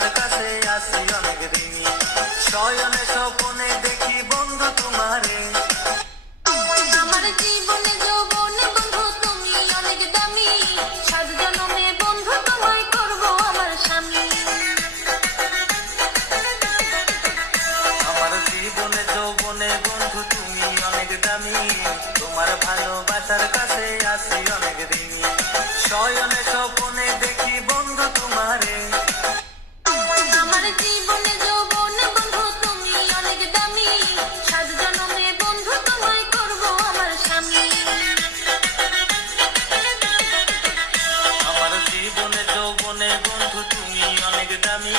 ভালোবাসার কাছে আসি অনেক দিন, শয়নে স্বপনে দেখি বন্ধু তোমারে। আমার জীবনে যৌবনে বন্ধু তুমি অনেক দামি, সাত জন্মে বন্ধু তোমায় করব আমার স্বামী। আমার জীবনে যৌবনে বন্ধু তুমি অনেক দামি, তোমার ভালোবাসার কাছে আসি অনেক দিন, শয়নে স্বপনে দেখি বন্ধু তোমারে। আমার জীবনে যৌবনে বন্ধু তুমি অনেক দামি, সাত জন্মে বন্ধু তোমায় করব আমার স্বামী। আমার জীবনে যৌবনে বন্ধু তুমি অনেক দামি,